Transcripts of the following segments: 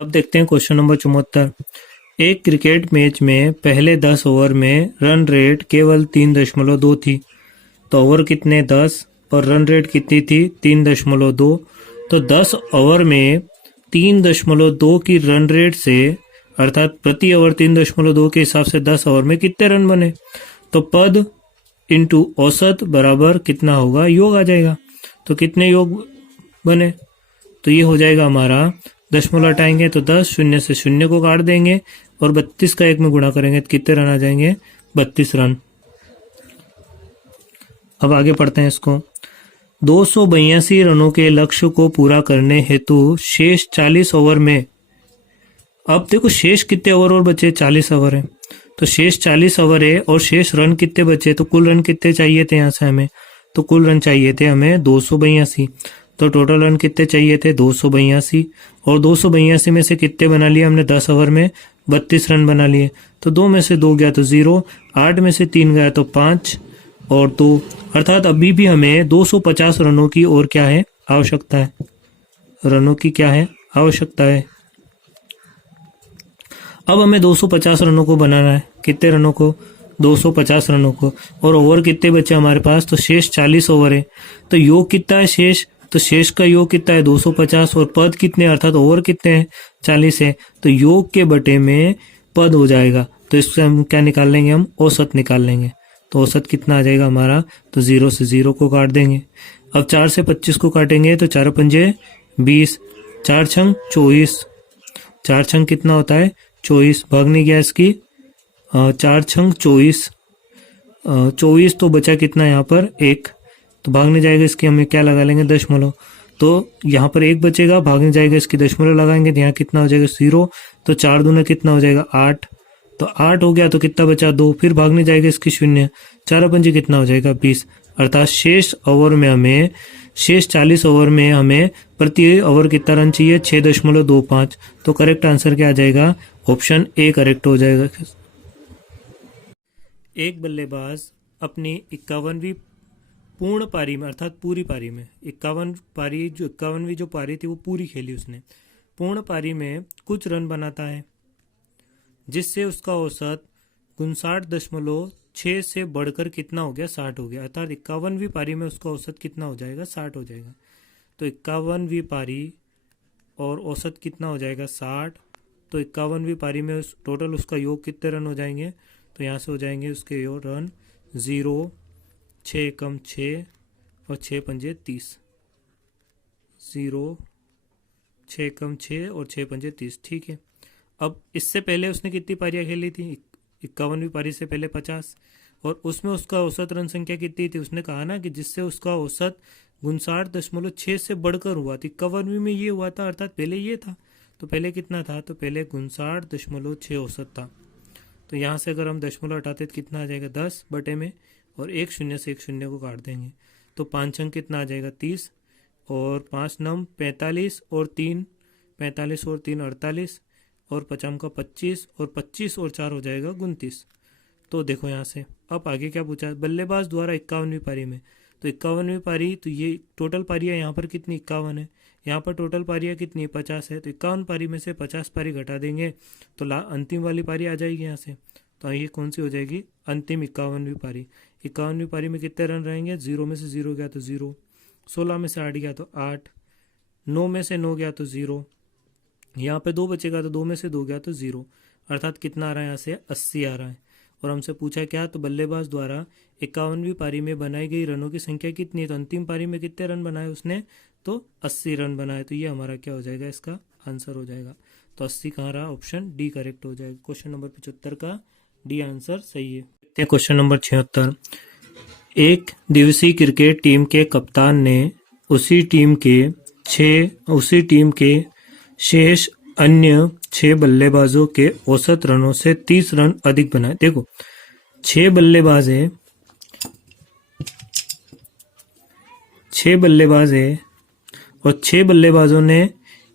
अब देखते हैं क्वेश्चन नंबर 74। एक क्रिकेट मैच में पहले 10 ओवर में रन रेट केवल 3.2 थी। तो ओवर कितने 10 और रन रेट कितनी थी 3.2। तो 10 ओवर में 3.2 की रन रेट से अर्थात प्रति ओवर 3.2 के हिसाब से 10 ओवर में कितने रन बने। तो पद इंटू औसत बराबर कितना होगा, योग आ जाएगा। तो कितने योग बने, तो ये हो जाएगा हमारा, दशमलव हटाएंगे तो 10, शून्य से शून्य को काट देंगे और 32 का 1 में गुणा करेंगे तो कितने रन आ जाएंगे, 32 रन। अब आगे पढ़ते हैं इसको। 282 रनों के लक्ष्य को पूरा करने हेतु शेष 40 ओवर में, अब देखो शेष कितने ओवर और बचे, 40 ओवर है। तो शेष 40 ओवर है और शेष रन कितने बचे, तो कुल रन कितने चाहिए थे यहाँ से हमें, तो कुल रन चाहिए थे हमें 282। तो टोटल रन कितने चाहिए थे 282, और 282 में से कितने बना लिए हमने 10 ओवर में, 32 रन बना लिए। तो 2 में से 2 गया तो 0, 8 में से 3 गया तो 5 और 2, अर्थात अभी भी हमें 250 रनों की और क्या है, आवश्यकता है, रनों की क्या है, आवश्यकता है। अब हमें 250 रनों को बनाना है, कितने रनों को, 250 रनों को, और ओवर कितने बचे हमारे पास, तो शेष 40 ओवर है। तो योग कितना है शेष, तो शेष का योग कितना है 250 और पद कितने अर्थात ओवर कितने हैं 40 है। तो योग के बटे में पद हो जाएगा। तो इससे हम क्या निकाल लेंगे, हम औसत निकाल लेंगे। तो औसत कितना आ जाएगा हमारा, तो 0 से 0 को काट देंगे। अब 4 से 25 को काटेंगे तो 4 पंजे 20, 4 छंग 24, 4 छंग कितना होता है 24, भाग नहीं गया इसकी, 4 छंग 24, 24 तो बचा कितना यहाँ पर 1, तो भागने जाएगा इसकी, हमें क्या लगा लेंगे दशमलव। तो यहाँ पर 1 बचेगा, भागने जाएगा इसकी दशमलव लगाएंगे तो यहाँ कितना हो जाएगा 0। तो 4 दूना कितना हो जाएगा 8, तो 8 हो गया तो कितना बचा 2, फिर भागने जाएगा इसकी 0, 4 पंजे कितना हो जाएगा 20। अर्थात शेष ओवर में हमें, शेष 40 ओवर में हमें प्रति ओवर कितना रन चाहिए 6.25। तो करेक्ट आंसर क्या आ जाएगा, ऑप्शन ए करेक्ट हो जाएगा। एक बल्लेबाज अपनी 51वीं पूर्ण पारी में अर्थात पूरी पारी में 51वीं जो पारी थी वो पूरी खेली उसने, पूर्ण पारी में कुछ रन बनाता है जिससे उसका औसत 59.6 से बढ़कर कितना हो गया 60 हो गया। अर्थात 51वीं पारी में उसका औसत कितना हो जाएगा 60 हो जाएगा। तो 51वीं पारी और औसत कितना हो जाएगा 60। तो 51वीं पारी में टोटल उसका योग कितने रन हो जाएंगे, तो यहाँ से हो जाएंगे उसके योग रन 0, 6 कम 6 और 6 पंजे 30, 0, 6 कम 6 और 6 पंजे 30, ठीक है। अब इससे पहले उसने कितनी पारियां खेली थी, 51वीं पारी से पहले 50, और उसमें उसका औसत रन संख्या कितनी थी, उसने कहा ना कि जिससे उसका औसत 59.6 से बढ़कर हुआ था। 51वीं में ये हुआ था, अर्थात पहले ये था, तो पहले कितना था, तो पहले 59.6 औसत था। तो यहाँ से अगर हम दशमलव हटाते तो कितना आ जाएगा 10 बटे में, और 1 शून्य से 1 शून्य को काट देंगे तो 5 अंक कितना आ जाएगा 30, और 5 नम 45 और 3 45 और 3 48, और 50 का 25 और 25 और 4 हो जाएगा 29। तो देखो यहाँ से अब आगे क्या पूछा है, बल्लेबाज द्वारा 51वीं पारी में, तो 51वीं पारी, तो ये टोटल पारियाँ यहाँ पर कितनी 51 है, यहाँ पर टोटल पारियाँ कितनी 50 है। तो 51 पारी में से 50 पारी घटा देंगे तो अंतिम वाली पारी आ जाएगी यहाँ से। तो ये कौन सी हो जाएगी, अंतिम 51वीं पारी। 51वीं पारी में कितने रन रहेंगे, 0 में से 0 गया तो 0, 16 में से 8 गया तो 8, 9 में से 9 गया तो 0, यहाँ पे 2 बचेगा तो 2 में से 2 गया तो 0, अर्थात कितना आ रहा है यहाँ से 80 आ रहा है। और हमसे पूछा क्या, तो बल्लेबाज द्वारा 51वीं पारी में बनाई गई रनों की संख्या कितनी है, तो अंतिम पारी में कितने रन बनाए उसने, तो 80 रन बनाए। तो ये हमारा क्या हो जाएगा, इसका आंसर हो जाएगा। तो 80 कहाँ रहा, ऑप्शन डी करेक्ट हो जाएगा। क्वेश्चन नंबर 75 का डी आंसर सही है। Question number 76। एक दिवसीय क्रिकेट टीम के कप्तान ने उसी टीम के शेष अन्य 6 बल्लेबाजों के औसत रनों से 30 रन अधिक बनाए। देखो 6 बल्लेबाज है, 6 बल्लेबाज है और 6 बल्लेबाजों ने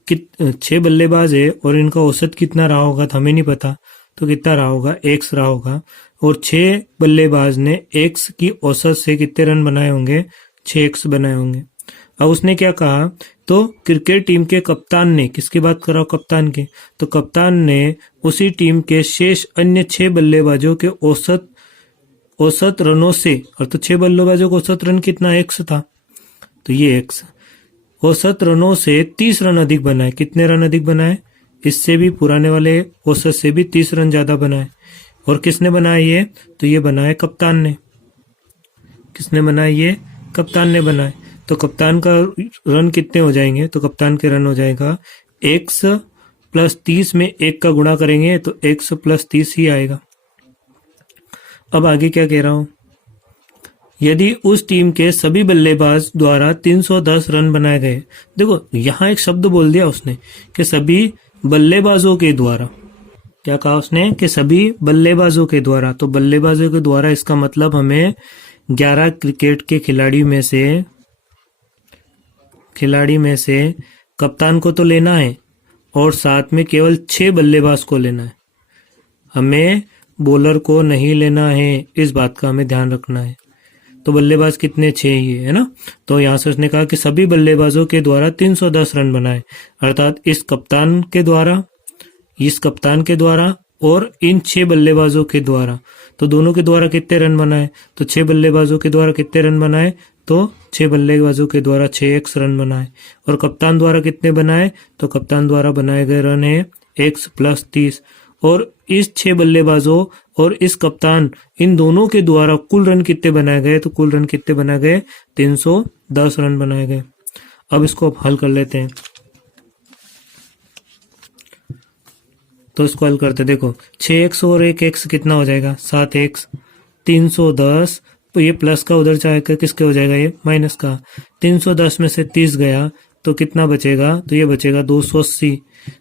6 बल्लेबाज है और इनका औसत कितना रहा होगा तो हमें नहीं पता, तो कितना रहा होगा x रहा होगा, और 6 बल्लेबाज ने x की औसत से कितने रन बनाए होंगे 6x बनाए होंगे। अब उसने क्या कहा, तो क्रिकेट टीम के कप्तान ने, किसकी बात कर रहा हूं, कप्तान की, तो कप्तान ने उसी टीम के शेष अन्य 6 बल्लेबाजों के औसत रनों से, और तो 6 बल्लेबाजों का औसत रन कितना, एक्स था, तो ये एक्स, औसत रनों से 30 रन अधिक बनाए। कितने रन अधिक बनाए, इससे भी पुराने वाले औसत से भी 30 रन ज्यादा बनाए। और किसने बनाया ये, तो ये बनाए कप्तान ने। किसने बनाया ये, कप्तान ने बनाए। तो कप्तान का रन कितने हो जाएंगे, तो कप्तान के रन हो जाएगा एक्स प्लस 30 में 1 का गुणा करेंगे तो एक्स प्लस 30 ही आएगा। अब आगे क्या कह रहा हूं, यदि उस टीम के सभी बल्लेबाज द्वारा 310 रन बनाए गए। देखो यहां एक शब्द बोल दिया उसने कि सभी बल्लेबाजों के द्वारा, क्या कहा उसने कि सभी बल्लेबाजों के द्वारा, तो बल्लेबाजों के द्वारा इसका मतलब हमें 11 क्रिकेट के खिलाड़ी में से कप्तान को तो लेना है और साथ में केवल 6 बल्लेबाज को लेना है, हमें बॉलर को नहीं लेना है, इस बात का हमें ध्यान रखना है। तो बल्लेबाज कितने, 6 ही है ना। तो यहां से उसने कहा कि सभी बल्लेबाजों के द्वारा 310 रन बनाए, अर्थात इस कप्तान के द्वारा और इन 6 बल्लेबाजों के द्वारा। तो दोनों के द्वारा कितने रन बनाए, तो 6 बल्लेबाजों के द्वारा कितने रन बनाए, तो 6 बल्लेबाजों के द्वारा 6x रन बनाए। और कप्तान द्वारा कितने बनाए, तो कप्तान द्वारा बनाए गए रन है x प्लस 30। और इस 6 बल्लेबाजों और इस कप्तान, इन दोनों के द्वारा कुल रन कितने बनाए गए, तो कुल रन कितने बनाए गए, 310 रन बनाए गए। अब इसको अब हल कर लेते हैं। तो इसको हल करते, देखो 6x और 1x कितना हो जाएगा, 7x, 310, तो ये प्लस का उधर जाएगा, किसके हो जाएगा, ये माइनस का। 310 में से 30 गया तो कितना बचेगा, तो ये बचेगा 280।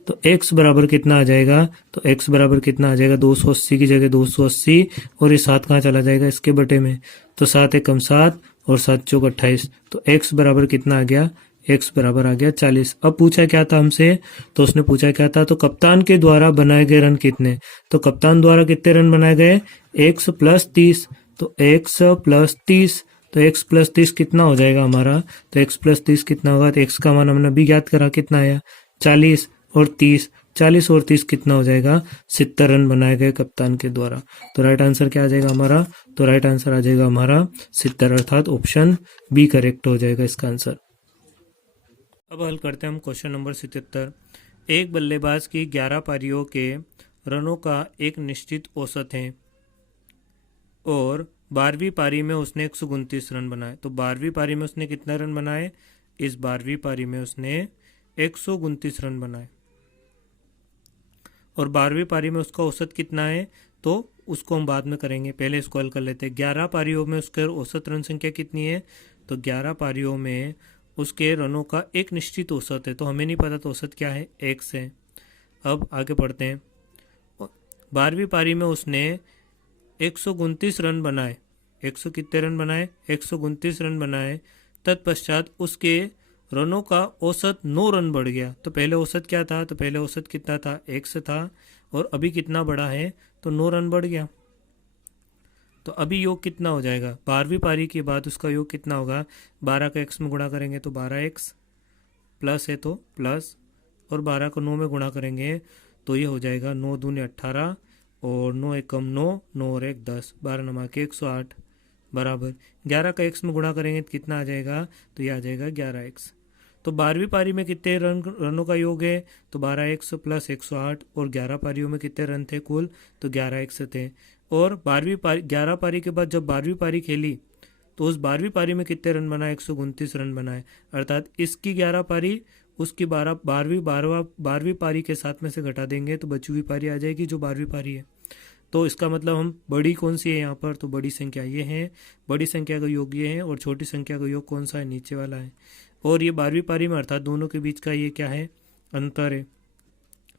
तो x बराबर कितना आ जाएगा, तो x बराबर कितना आ जाएगा, 280 की जगह 280, और ये 7 कहाँ चला जाएगा, इसके बटे में। तो 7 एकम 7 और 7 चौक 28, तो x बराबर कितना आ गया, x बराबर आ गया 40। अब पूछा क्या था हमसे, तो उसने पूछा क्या था, तो कप्तान के द्वारा बनाए गए रन कितने, तो कप्तान द्वारा कितने रन बनाए गए, x प्लस 30, तो x प्लस 30, तो x प्लस 30 कितना हो जाएगा हमारा, तो x प्लस 30 कितना होगा, तो x का मान हमने अभी ज्ञात करा, कितना आया 40 और 30, 40 और 30 कितना हो जाएगा, 70 रन बनाए गए कप्तान के द्वारा। तो राइट आंसर क्या आ जाएगा हमारा, तो राइट आंसर आ जाएगा हमारा 70, अर्थात ऑप्शन बी करेक्ट हो जाएगा इसका आंसर। अब हल करते हैं हम क्वेश्चन नंबर 77। एक बल्लेबाज की 11 पारियों के रनों का एक निश्चित औसत है और 12वीं पारी में उसने 129 रन बनाए। तो 12वीं पारी में उसने कितना रन बनाए, इस 12वीं पारी में उसने 129 रन बनाए और 12वीं पारी में उसका औसत कितना है, तो उसको हम बाद में करेंगे, पहले इसको हल कर लेते हैं। 11 पारियों में उसके औसत रन संख्या कितनी है, तो 11 पारियों में उसके रनों का एक निश्चित औसत है, तो हमें नहीं पता तो औसत क्या है, x है। अब आगे पढ़ते हैं। 12वीं पारी में उसने 129 रन बनाए, 100 कितने रन बनाए, 129 रन बनाए। तत्पश्चात उसके रनों का औसत 9 रन बढ़ गया। तो पहले औसत क्या था, तो पहले औसत कितना था, x था, और अभी कितना बढ़ा है, तो 9 रन बढ़ गया। तो अभी योग कितना हो जाएगा, 12वीं पारी के बाद उसका योग कितना होगा, 12 का x में गुणा करेंगे तो 12x, प्लस है तो प्लस, और 12 को 9 में गुणा करेंगे तो ये हो जाएगा 9 दूनी 18 और 9 एकम 9, 9 और 1 10, 12 नमा के 108 बराबर 11 का x में गुणा करेंगे तो कितना आ जाएगा, तो ये आ जाएगा 11x। तो 12वीं पारी में कितने रनों का योग है, तो 12x प्लस 108, और 11 पारियों में कितने रन थे कुल, तो 11x थे। और 11 पारी के बाद जब 12वीं पारी खेली तो उस 12वीं पारी में कितने रन बनाए, 129 रन बनाए, अर्थात इसकी 11 पारी उसकी 12वीं पारी के साथ में से घटा देंगे तो बची हुई पारी आ जाएगी जो 12वीं पारी है। तो इसका मतलब हम बड़ी कौन सी है यहाँ पर, तो बड़ी संख्या ये है, बड़ी संख्या का योग ये है, और छोटी संख्या का योग कौन सा है, नीचे वाला है। और ये 12वीं पारी में अर्थात दोनों के बीच का ये क्या है, अंतर है।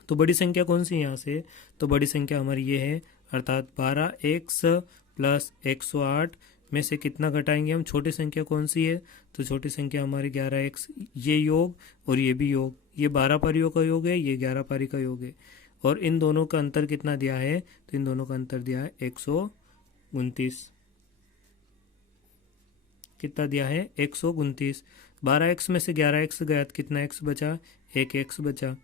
तो बड़ी संख्या कौन सी है यहाँ से, तो बड़ी संख्या हमारी ये है, अर्थात 12x प्लस 108 में से कितना घटाएंगे हम, छोटी संख्या कौन सी है, तो छोटी संख्या हमारी 11x, ये योग और ये भी योग, ये 12 पारियों का योग है, ये 11 पारी का योग है, और इन दोनों का अंतर कितना दिया है, तो इन दोनों का अंतर दिया है 129, कितना दिया है 129। 12x में से 11x गया तो कितना x बचा, 1x बचा।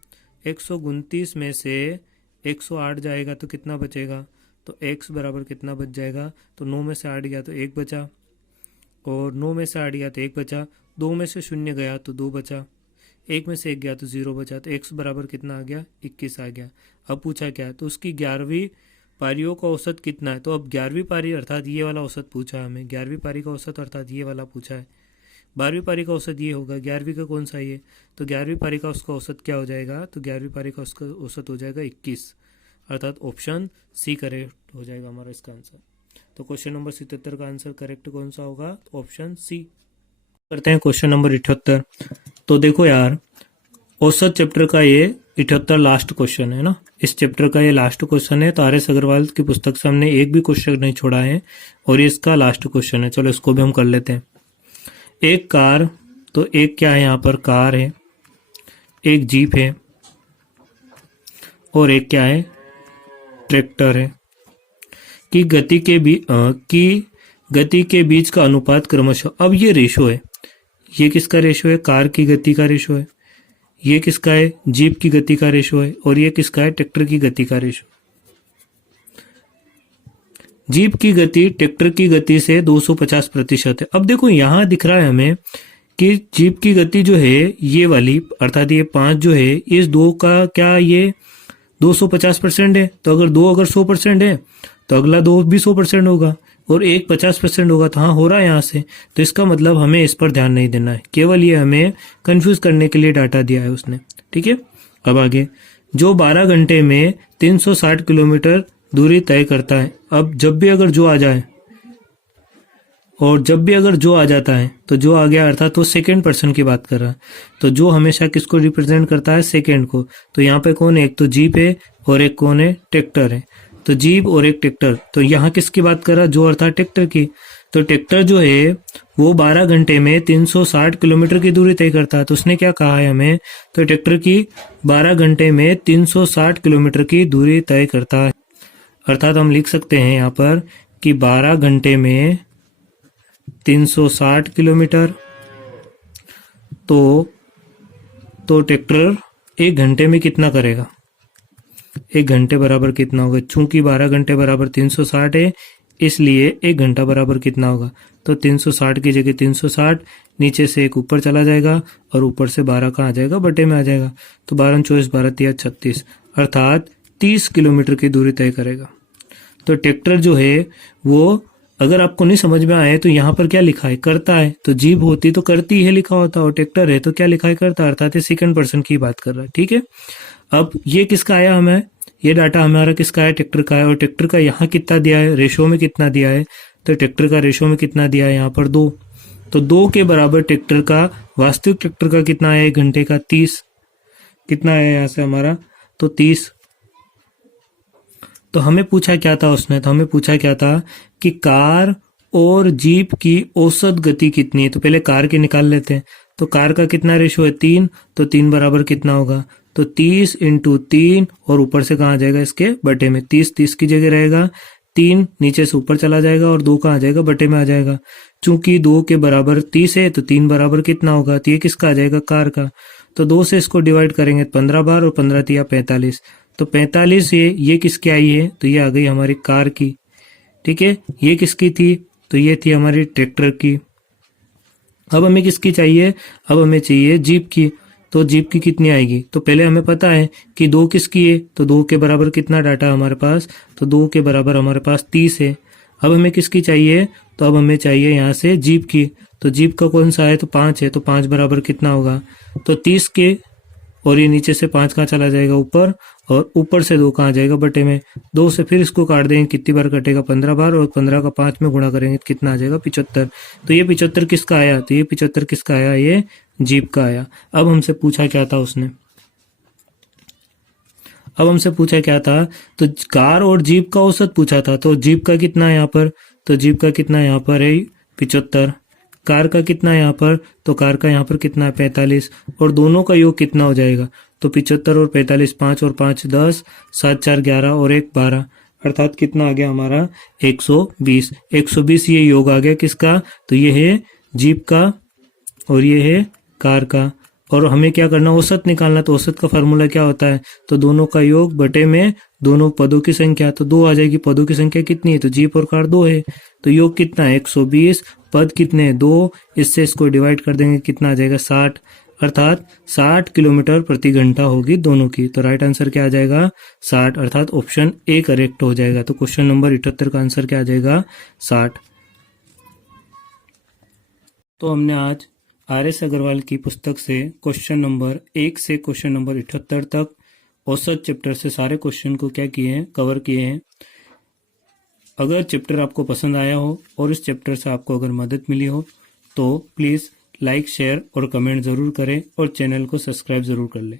129 में से 108 जाएगा तो कितना बचेगा, तो x बराबर कितना बच जाएगा, तो 9 में से 8 गया तो 1 बचा, और 9 में से 8 गया तो 1 बचा, 2 में से 0 गया तो 2 बचा, 1 में से 1 गया तो 0 बचा, तो x बराबर कितना आ गया, 21 आ गया। अब पूछा क्या, तो उसकी 11वीं पारियों का औसत कितना है। तो अब 11वीं पारी अर्थात ये वाला औसत पूछा है हमें, 11वीं पारी का औसत अर्थात ये वाला पूछा है। 12वीं पारी का औसत ये होगा, 11वीं का कौन सा ये, तो 11वीं पारी का उसका औसत क्या हो जाएगा, तो 11वीं पारी का उसका औसत हो जाएगा 21, अर्थात ऑप्शन सी करेक्ट हो जाएगा हमारा इसका आंसर। तो क्वेश्चन नंबर 77 का आंसर करेक्ट कौन सा होगा, ऑप्शन सी। करते हैं क्वेश्चन नंबर 78। तो देखो यार, औसत चैप्टर का ये 78 लास्ट क्वेश्चन है ना, इस चैप्टर का ये लास्ट क्वेश्चन है। तो आर.एस. अग्रवाल की पुस्तक से हमने एक भी क्वेश्चन नहीं छोड़ा है और ये इसका लास्ट क्वेश्चन है। चलो इसको भी हम कर लेते हैं। एक कार, तो एक क्या है यहाँ पर, कार है, एक जीप है और एक क्या है, ट्रैक्टर है, की गति के बीच का अनुपात क्रमशः, अब ये रेशो है, ये किसका रेशो है, कार की गति का रेशो है, ये किसका है, जीप की गति का रेशो है, और ये किसका है, ट्रैक्टर की गति का रेशो। जीप की गति ट्रैक्टर की गति से 250% है। अब देखो यहां दिख रहा है हमें कि जीप की गति जो है ये वाली, अर्थात ये 5 जो है, इस 2 का क्या, ये 250% है। तो अगर 2 100% है तो अगला 2 भी 100% होगा, और 1 50% होगा। तो हाँ हो रहा है यहाँ से, तो इसका मतलब हमें इस पर ध्यान नहीं देना है, केवल ये हमें कंफ्यूज करने के लिए डाटा दिया है उसने। ठीक है, अब आगे, जो 12 घंटे में 360 किलोमीटर दूरी तय करता है। अब जब भी अगर जो आ जाए और जब भी अगर जो आ जाता है, तो जो आ गया अर्थात तो सेकेंड पर्सन की बात कर रहा है। तो जो हमेशा किसको रिप्रेजेंट करता है, सेकेंड को। तो यहाँ पे कौन है, एक तो जीप है और एक कौन है, ट्रैक्टर है। तो जीप और एक ट्रैक्टर, तो यहाँ किसकी बात कर रहा है, जो अर्थात ट्रैक्टर की। तो ट्रैक्टर जो है वो 12 घंटे में 360 किलोमीटर की दूरी तय करता है। तो उसने क्या कहा है हमें, तो ट्रैक्टर की 12 घंटे में 360 किलोमीटर की दूरी तय करता है। अर्थात हम लिख सकते हैं यहाँ पर कि 12 घंटे में 360 किलोमीटर, तो ट्रैक्टर 1 घंटे में कितना करेगा, 1 घंटे बराबर कितना होगा, चूंकि 12 घंटे बराबर 360 है, इसलिए 1 घंटा बराबर कितना होगा, तो 360 की जगह 360, नीचे से 1 ऊपर चला जाएगा और ऊपर से 12 कहाँ आ जाएगा, बटे में आ जाएगा। तो 12 24 12 3 36, अर्थात 30 किलोमीटर की दूरी तय करेगा। तो ट्रैक्टर जो है वो, अगर आपको नहीं समझ में आए तो यहाँ पर क्या लिखा है, करता है। तो जीप होती तो करती है लिखा होता, और ट्रैक्टर है तो क्या लिखा है, करता, अर्थात ये सेकंड पर्सन की बात कर रहा है। ठीक है, अब ये किसका आया, हमें ये डाटा हमारा किसका है, ट्रैक्टर का है। और ट्रैक्टर का यहाँ कितना दिया है, रेशो में कितना दिया है, तो ट्रैक्टर का रेशो में कितना दिया है यहाँ पर 2। तो 2 के बराबर ट्रैक्टर का, वास्तविक ट्रैक्टर का कितना है, 1 घंटे का 30, कितना है यहाँ से हमारा, तो 30। तो हमें पूछा क्या था उसने, तो हमें पूछा क्या था कि कार और जीप की औसत गति कितनी है। तो पहले कार की निकाल लेते हैं। तो कार का कितना रेशो है, 3, तो 3 बराबर कितना होगा, तो 30 × 3, और ऊपर से कहाँ आ जाएगा, इसके बटे में। 30 की जगह रहेगा, 3 नीचे से ऊपर चला जाएगा और 2 कहाँ आ जाएगा, बटे में आ जाएगा। चूंकि 2 के बराबर 30 है तो 3 बराबर कितना होगा, तो ये किसका आ जाएगा, कार का। तो 2 से इसको डिवाइड करेंगे 15 बार, और 15 3 45, तो 45 ये किसकी आई है, तो ये आ गई हमारी कार की। ठीक है, ये किसकी थी, तो ये थी हमारी ट्रैक्टर की। अब हमें किसकी चाहिए, अब हमें चाहिए जीप की। तो जीप की कितनी आएगी, तो पहले हमें पता है कि 2 किसकी है, तो 2 के बराबर कितना डाटा हमारे पास, तो 2 के बराबर हमारे पास 30 है। अब हमें किसकी चाहिए, तो अब हमें चाहिए यहाँ से जीप की। तो जीप का कौन सा है, तो 5 है, तो 5 बराबर कितना होगा, तो 30 के, और ये नीचे से 5 कहाँ चला जाएगा, ऊपर, और ऊपर से 2 कहाँ जाएगा, बटे में। 2 से फिर इसको काट देंगे, कितनी बार कटेगा, 15 बार, और 15 का 5 में गुणा करेंगे तो कितना आ जाएगा, 75। तो ये 75 किसका आया, तो ये 75 किसका आया, ये जीप का आया। अब हमसे पूछा क्या था उसने, अब हमसे पूछा क्या था, तो कार और जीप का औसत पूछा था। तो जीप का कितना है यहाँ पर, तो जीप का कितना यहाँ पर है 75, कार का कितना है यहाँ पर, तो कार का यहाँ पर कितना है 45, और दोनों का योग कितना हो जाएगा, तो 75 और 45, 5 और 5 10, 7 4 11 और 1 12, अर्थात कितना आ गया हमारा 120। 120 ये योग आ गया किसका, तो ये है जीप का और ये है कार का। और हमें क्या करना, औसत निकालना। तो औसत का फार्मूला क्या होता है, तो दोनों का योग बटे में दोनों पदों की संख्या, तो 2 आ जाएगी। पदों की संख्या कितनी है, तो जीप और कार 2 है, तो योग कितना है 120, पद कितने हैं 2, इससे इसको डिवाइड कर देंगे, कितना आ जाएगा 60, अर्थात 60 किलोमीटर प्रति घंटा होगी दोनों की। तो राइट आंसर क्या आ जाएगा 60, अर्थात ऑप्शन ए करेक्ट हो जाएगा। तो क्वेश्चन नंबर 78 का आंसर क्या आ जाएगा 60। तो हमने आज RS अग्रवाल की पुस्तक से क्वेश्चन नंबर 1 से क्वेश्चन नंबर 78 तक औसत चैप्टर से सारे क्वेश्चन को क्या किए हैं, कवर किए हैं। अगर चैप्टर आपको पसंद आया हो और इस चैप्टर से आपको अगर मदद मिली हो तो प्लीज़ लाइक, शेयर और कमेंट ज़रूर करें और चैनल को सब्सक्राइब ज़रूर कर लें।